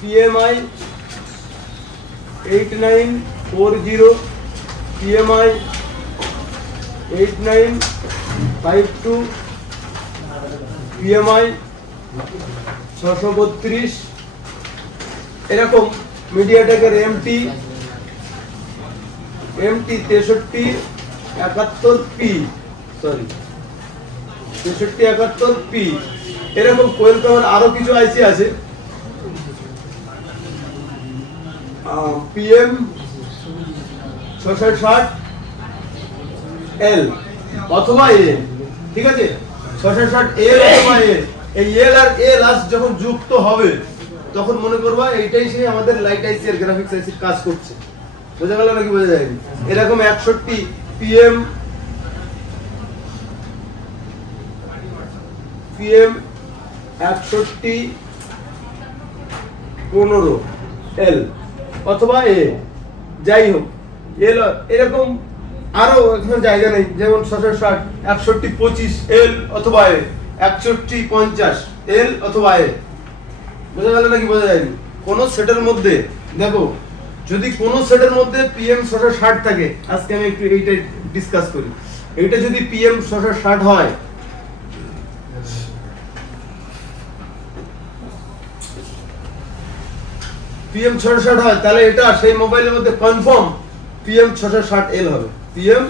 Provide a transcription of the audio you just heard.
PMI 8940, PMI 8952, PMI 632, এরকম মিডিয়াটেকের MT 6371P, sorry 6371P, এরকম কোয়েলকামের আরো কিছু আইসি আছে, PM 660L অথবা A, ঠিক আছে, 660L অথবা A। এই L আর A লাস্ট যখন যুক্ত হবে তখন মনে করবা এইটাই সেই আমাদের লাইট আইসি আর গ্রাফিক্স আইসির কাজ করছে। বোঝা গেল নাকি বোঝা যায়নি? এরকম 61 PM 6115L অথবা A, যাই হোক এল, এরকম আরো এখানে জায়গা নেই, যেমন 660 6125L অথবা A, 6150L অথবা A। বোঝা গেল নাকি বোঝা যায়নি? কোন সেটের মধ্যে দেখো, যদি কোন সেটের মধ্যে PM 660 থাকে, আজকে আমি একটু এইটা ডিসকাস করি। এইটা যদি PM 660 হয়, PM 660 হয়, তাহলে এটা সেই মোবাইলের মধ্যে কনফার্ম PM 660L হবে, PM